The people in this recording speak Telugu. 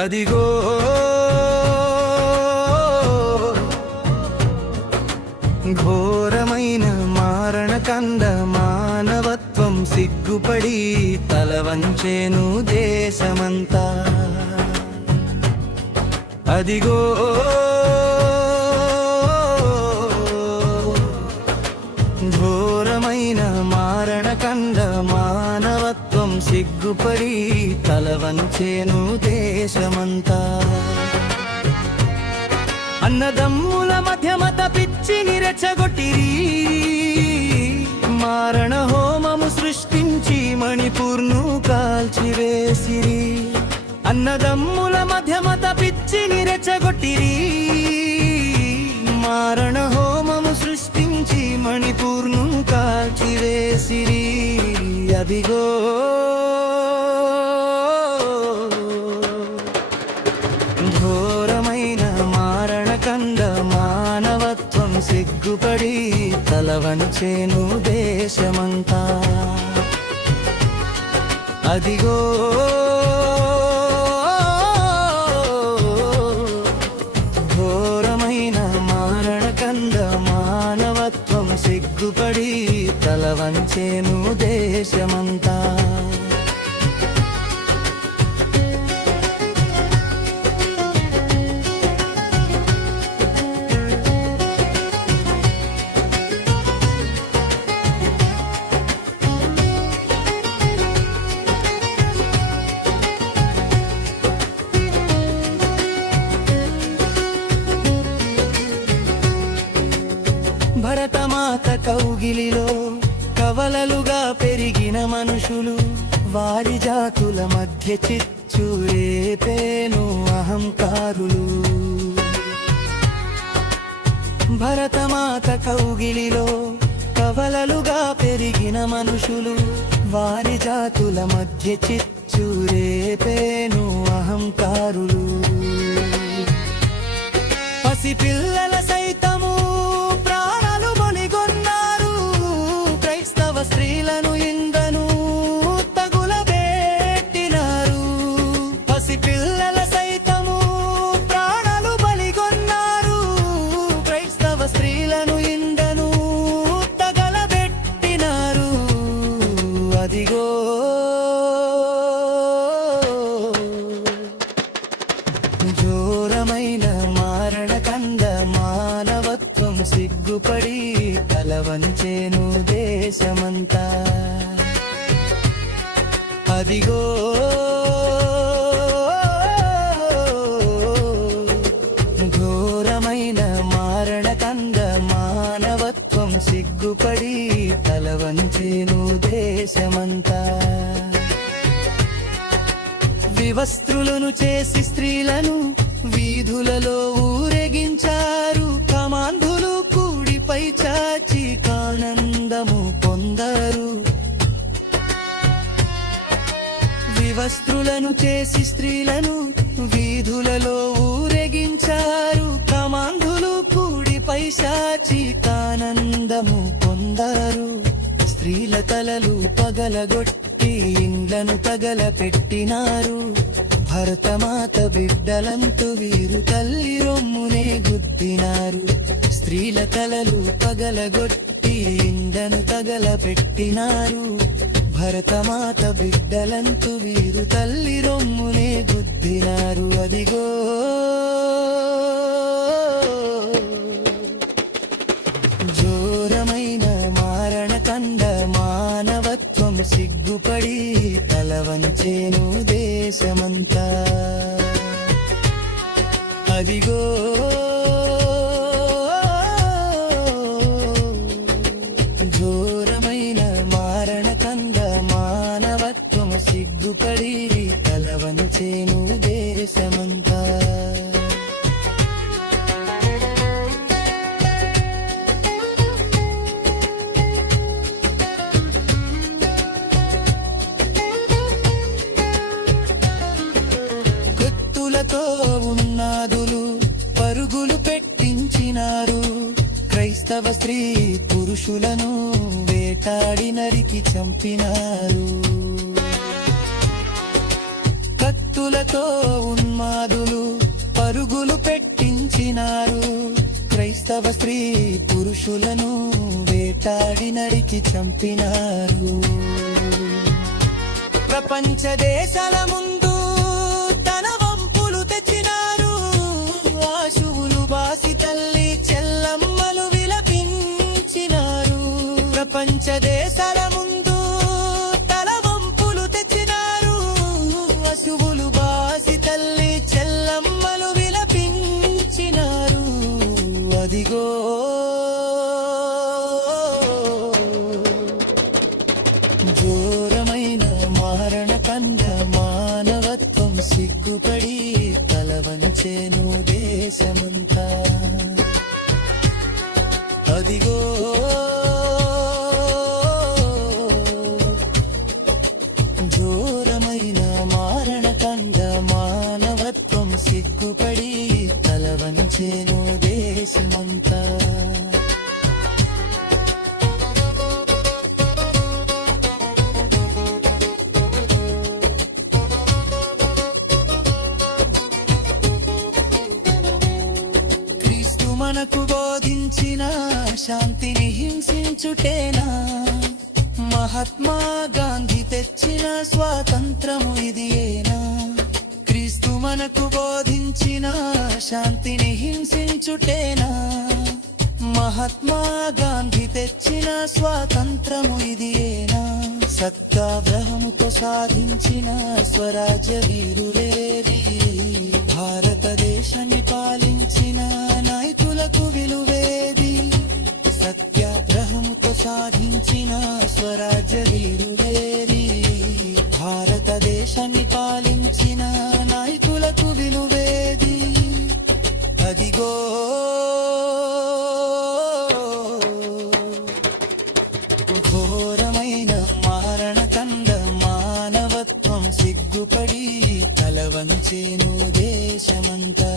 అదిగో ఘోరమైన మారణకండ మానవత్వం సిగ్గుపడి తల వంచెను దేశమంతా. అదిగో ఘోరమైన మారణకండ మానవత్వం సిగ్గుపడి తల వంచెను దేశమంతా. అన్నదమ్ముల మధ్య మత పిచ్చిని రెచ్చగొట్టిరి, మారణ హోమము సృష్టించి మణిపూర్ను కాల్చివేసిరి. అన్నదమ్ముల మధ్య మత పిచ్చిని రెచ్చగొట్టిరి, మారణ హోమము సృష్టించి మణిపూర్ను కాల్చివేసిరి. అదిగో ఘోరమైన మారణకండ మానవత్వం సిగ్గుపడి తల వంచెను దేశమంతా. అదిగో ఘోరమైన మారణకండ మానవత్వం సిగ్గుపడి తల వంచెను దేశమంతా. భరతమాత కౌగిలిలో కవలలుగా పెరిగిన మనుషులు, వారి జాతుల మధ్య చిచ్చు రేపేను అహంకారులు. భరతమాత కౌగిలిలో కవలలుగా పెరిగిన మనుషులు, వారి జాతుల మధ్య చిచ్చు రేపేను అహంకారులు. పసిపిల్లల సైతము ప్రాణాలు బలిగొన్నారు, క్రైస్తవ స్త్రీలను ఇందను తగులబెట్టినారు. పసిపిల్లల సైతము ప్రాణాలు బలిగొన్నారు, క్రైస్తవ స్త్రీలను ఇందను తగలబెట్టినారు. అదిగో ఘోరమైన మారణకండ మానవత్వం సిగ్గుపడి తల వంచెను దేశమంతా. అదిగో ఘోరమైన మారణకండ మానవత్వం సిగ్గుపడి తల వంచెను దేశమంతా. వివస్త్రులను చేసి స్త్రీలను వీధులలో ఊరేగించారు, కమాంధులు కూడిపై చాచి ఆనందము పొందారు. వివస్త్రులను చేసి స్త్రీలను వీధులలో ఊరేగించారు, కమాంధులు కూడిపై చాచి ఆనందము పొందారు. స్త్రీల తలలు పగలగొట్టి ఇండ్లను తగలపెట్టినారు, భరతమాత బిడ్డలంతు వీరు తల్లి రొమ్మునే గుద్దినారు. స్త్రీల తలలు పగలగొట్టి ఇండ్లను తగలపెట్టినారు, భరతమాత బిడ్డలంతు వీరు తల్లి రొమ్మునే గుద్దినారు. అదిగో ఘోరమైన మారణకండ మానవత్వం సిగ్గుపడి తల వంచెను దేశమంతా. అదిగో ఘోరమైన మారణకండ మానవత్వం సిగ్గుపడి తల వంచెను దేశమంతా. ఉన్నాదులు పరుగులు పెట్టించినారు, క్రైస్తవ స్త్రీ పురుషులను వేటాడి నరికి చంపినారు. కత్తులతో ఉన్మాదులు పరుగులు పెట్టించినారు. క్రైస్తవ స్త్రీ పురుషులను వేటాడి నరికి చంపినారు. ప్రపంచ దేశాల ముందు తన వంపులు తెచ్చినారు. ఆశువులు బాసి తల్లి చెల్లమ్మలు విలపించినారు. ప్రపంచ దేశాల ముందు తల వంపులు తెచ్చినారు. అశువులు బాసి తల్లి చెల్లమ్మలు విలపించినారు. అదిగో ఘోరమైన మారణ కండ మానవత్వం సిగ్గుపడి తల వంచెను దేశమంతా. అదిగో ఘోరమైన మారణ కండ మానవత్వం సిగ్గుపడి తల వంచెను దేశమంతా. మనకు బోధించిన శాంతిని హింసించుటేనా? మహాత్మా గాంధీ తెచ్చిన స్వాతంత్రము ఇదియేనా? క్రీస్తు మనకు బోధించిన శాంతిని హింసించుటేనా? మహాత్మా గాంధీ తెచ్చిన స్వాతంత్రము ఇదియేనా? సత్యాగ్రహముతో సాధించిన స్వరాజ్య వీరులేరి, భారతదేశాన్ని పాలించిన నాయకులకు విలువేది? సత్యాగ్రహముతో సాధించిన స్వరాజ్య వీరులేరి, భారతదేశాన్ని పాలించిన నాయకులకు విలువేది? అదిగో ఘోరమైన మారణ కండ మానవత్వం సిగ్గుపడి తల వంచెను దేశమంతా.